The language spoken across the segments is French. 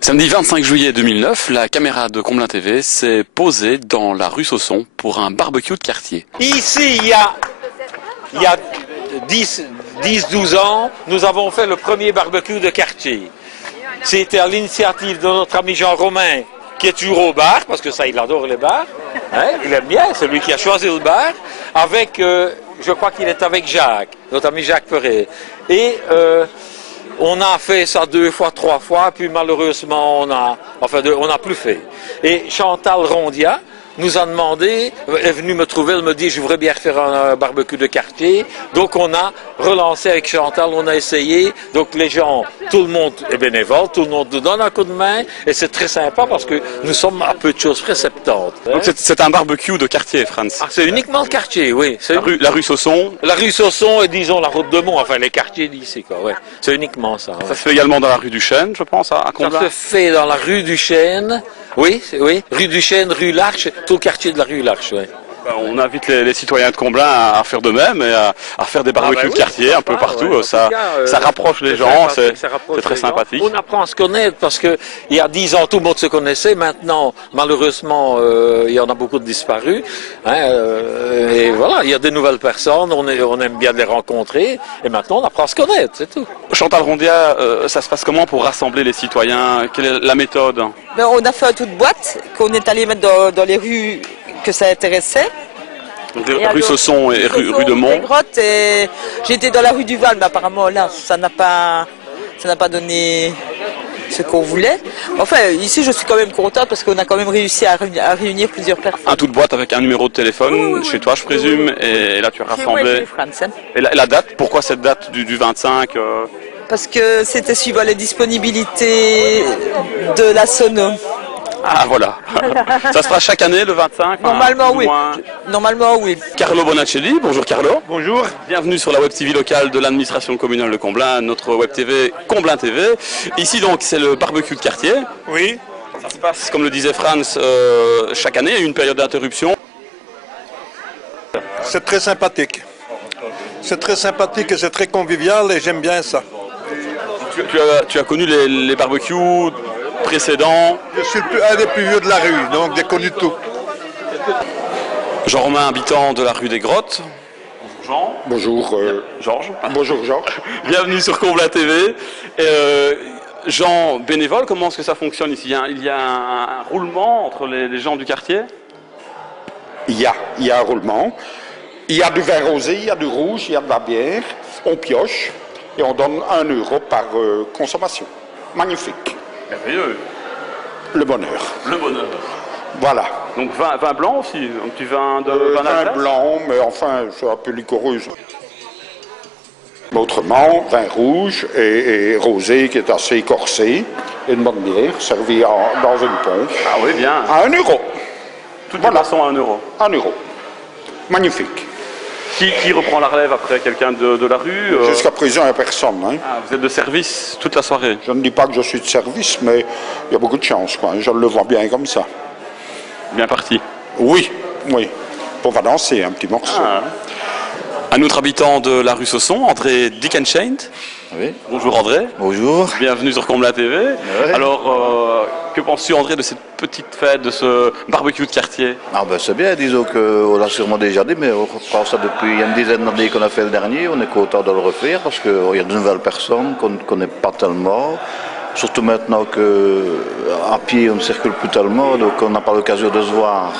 Samedi 25 juillet 2009, la caméra de Comblain TV s'est posée dans la rue Sausson pour un barbecue de quartier. Ici, il y a 10-12 ans, nous avons fait le premier barbecue de quartier. C'était à l'initiative de notre ami Jean Romain, qui est toujours au bar, parce que ça, il adore les bars. Hein, il aime bien, c'est lui qui a choisi le bar. Avec, je crois qu'il est avec Jacques, notre ami Jacques Perret. Et on a fait ça 2 fois, 3 fois, puis malheureusement, on n'a plus fait. Et Chantal Rondia nous a demandé, est venue me trouver, elle me dit, je voudrais bien faire un barbecue de quartier. Donc on a relancé avec Chantal, on a essayé. Donc les gens, tout le monde est bénévole, tout le monde nous donne un coup de main. Et c'est très sympa parce que nous sommes à peu de choses près 70. Donc c'est un barbecue de quartier, Franz. Ah, c'est uniquement le quartier, oui. La rue Sausson. La rue Sausson et disons la route de Mont, enfin les quartiers d'ici, quoi. Ouais. C'est uniquement ça. Ouais. Ça se fait également dans la rue du Chêne, je pense, à Comblain. Ça se fait dans la rue du Chêne. Oui, oui. Rue du Chêne, rue L'Arche, tout le quartier de la rue L'Arche, oui. On invite les citoyens de Comblain à faire de même et à faire des barbecues de quartier un peu partout. Ouais, ça rapproche les gens, c'est très sympathique. On apprend à se connaître parce que il y a 10 ans tout le monde se connaissait. Maintenant, malheureusement, il y en a beaucoup de disparus. Hein, et voilà, il y a des nouvelles personnes. On aime bien les rencontrer. Et maintenant, on apprend à se connaître, c'est tout. Chantal Rondia, ça se passe comment pour rassembler les citoyens? Quelle est la méthode? On a fait un toute boîte qu'on est allé mettre dans les rues que ça intéressait. Rue Sausson et rue de Mont. J'étais dans la rue du Val, mais apparemment là, ça n'a pas donné ce qu'on voulait. Enfin, ici, je suis quand même contente parce qu'on a quand même réussi à réunir plusieurs personnes. Un toute boîte avec un numéro de téléphone, chez toi, je présume, et là, tu as rassemblé. Et la date, pourquoi cette date du 25 Parce que c'était suivant les disponibilités de la sono. Ah voilà, ça se fera chaque année le 25. Normalement oui. Normalement oui. Carlo Bonacelli, bonjour Carlo. Bonjour. Bienvenue sur la web TV locale de l'administration communale de Comblain, notre web TV Comblain TV. Ici donc c'est le barbecue de quartier. Oui. Ça se passe comme le disait Franz chaque année, il y a une période d'interruption. C'est très sympathique. C'est très sympathique et c'est très convivial et j'aime bien ça. Tu as connu les barbecues précédents. Je suis un des plus vieux de la rue, donc j'ai connu tout. Jean Romain, habitant de la rue des Grottes. Jean. Bonjour. Georges. Bonjour Georges. Bienvenue sur Comblain TV. Jean, bénévole, comment est-ce que ça fonctionne ici? Il y a un roulement entre les gens du quartier? Il y a un roulement. Il y a du vin rosé, il y a du rouge, il y a de la bière. On pioche et on donne 1 euro par consommation. Magnifique. Merveilleux. Le bonheur. Le bonheur. Voilà. Donc vin blanc aussi, un petit vin de vin blanc, mais enfin c'est un peu liquoreuse. Mais autrement, vin rouge et rosé qui est assez corsé, et une bonne bière servie dans une pompe. Ah oui, bien. À 1 euro. Toutes les boissons à 1 euro. 1 euro. Magnifique. Qui reprend la relève après? Quelqu'un de la rue Jusqu'à présent, il n'y a personne. Hein. Ah, vous êtes de service toute la soirée? Je ne dis pas que je suis de service, mais il y a beaucoup de chance, quoi. Je le vois bien comme ça. Bien parti. Oui, oui. On va danser un petit morceau. Ah. Un autre habitant de la rue Sausson, André Dickenshine. Oui. Bonjour André. Bonjour. Bienvenue sur Comblain TV. Oui. Alors, que penses-tu André de cette petite fête, de ce barbecue de quartier? Ah ben c'est bien, disons qu'on l'a sûrement déjà dit, mais on pense ça depuis une dizaine d'années qu'on a fait le dernier, on est content de le refaire parce qu'il y a de nouvelles personnes qu'on ne connaît pas tellement. Surtout maintenant qu'à pied on ne circule plus tellement, donc on n'a pas l'occasion de se voir.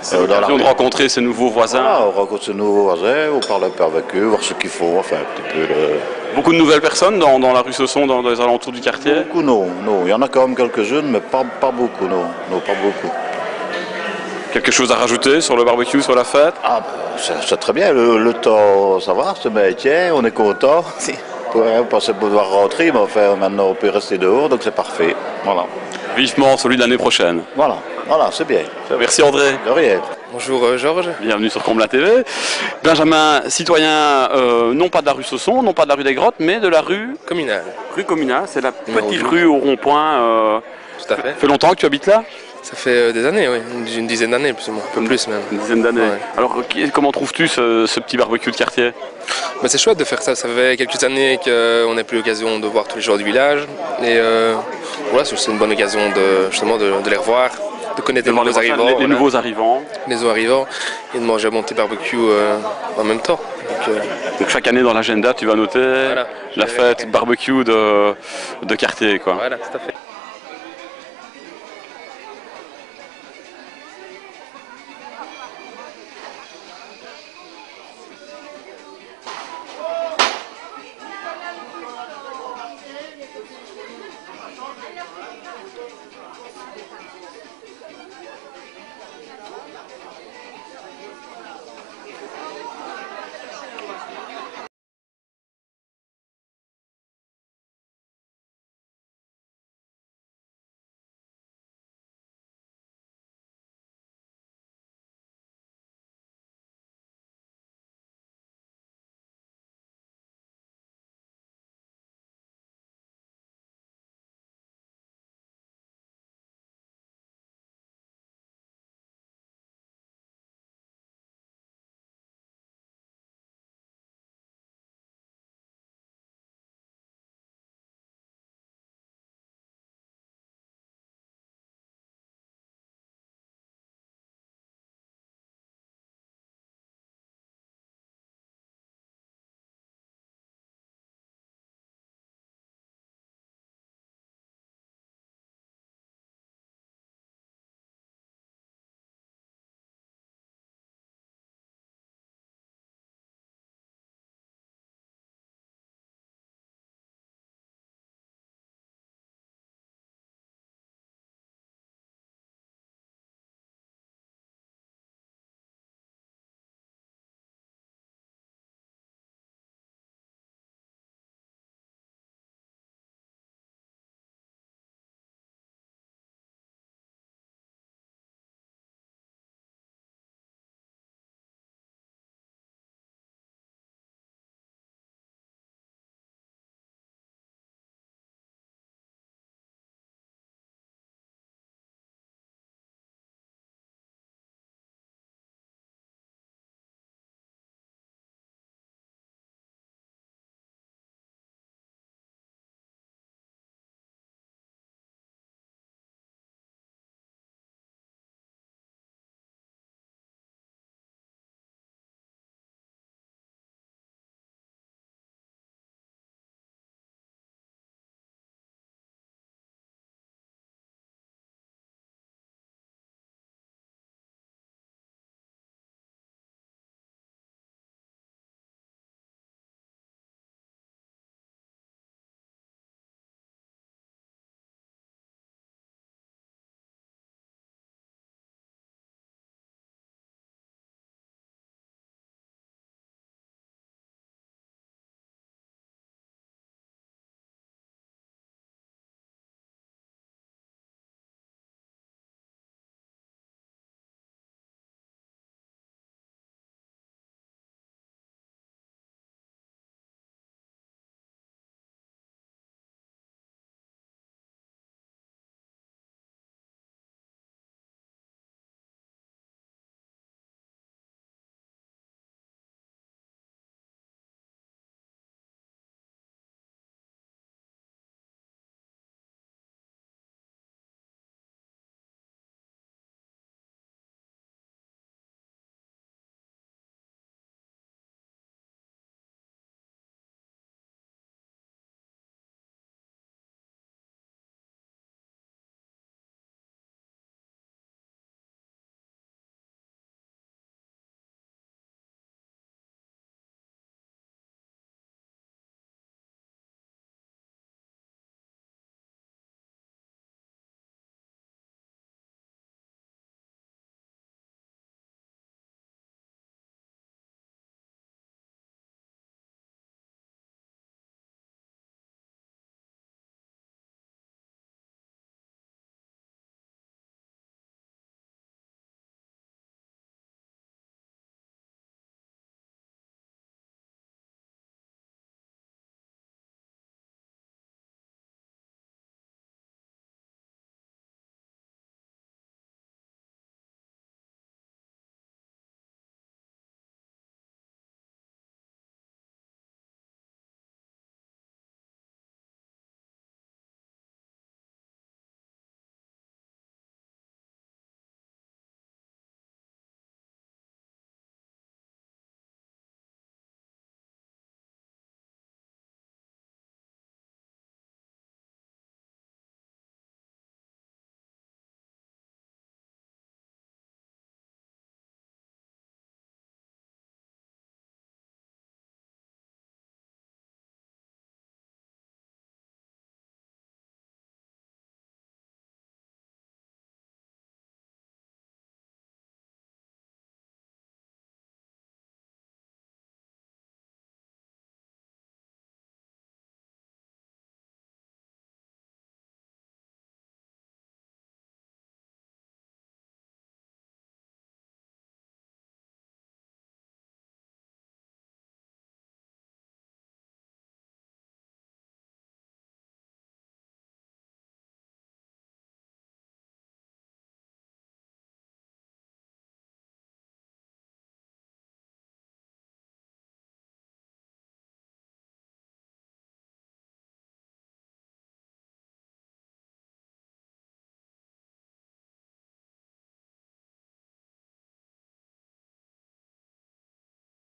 C'est l'occasion de rencontrer ces nouveaux voisins. Voilà, on rencontre ces nouveaux voisins, on parle un peu avec eux, voir ce qu'ils font, enfin un petit peu. Beaucoup de nouvelles personnes dans la rue Sausson, dans les alentours du quartier? Beaucoup non, il y en a quand même quelques-unes, mais pas beaucoup, non, pas beaucoup. Quelque chose à rajouter sur le barbecue, sur la fête? Ah, c'est très bien, le temps, ça va, c'est maintien, on est content. On pensait pouvoir rentrer, mais enfin, maintenant on peut rester dehors, donc c'est parfait. Voilà. Vivement celui de l'année prochaine. Voilà, c'est bien. Merci André. De rien. Bonjour Georges. Bienvenue sur Comblain TV. Benjamin, citoyen non pas de la rue Sausson, non pas de la rue des Grottes, mais de la rue Communale. Rue Communale, c'est la Numéro petite 12. rue au rond-point. Tout à fait. Fait longtemps que tu habites là? Ça fait des années, oui, une dizaine d'années plus ou moins, un peu plus même. Une dizaine d'années. Ouais. Alors, comment trouves-tu ce petit barbecue de quartier? Bah, c'est chouette de faire ça. Ça fait quelques années qu'on n'a plus l'occasion de voir tous les joueurs du village. Et voilà, c'est une bonne occasion justement de les revoir, de connaître les nouveaux arrivants. Les nouveaux arrivants. Les nouveaux arrivants et de manger un bon petit barbecue en même temps. Donc chaque année dans l'agenda, tu vas noter la fête barbecue de quartier, quoi. Voilà, tout à fait.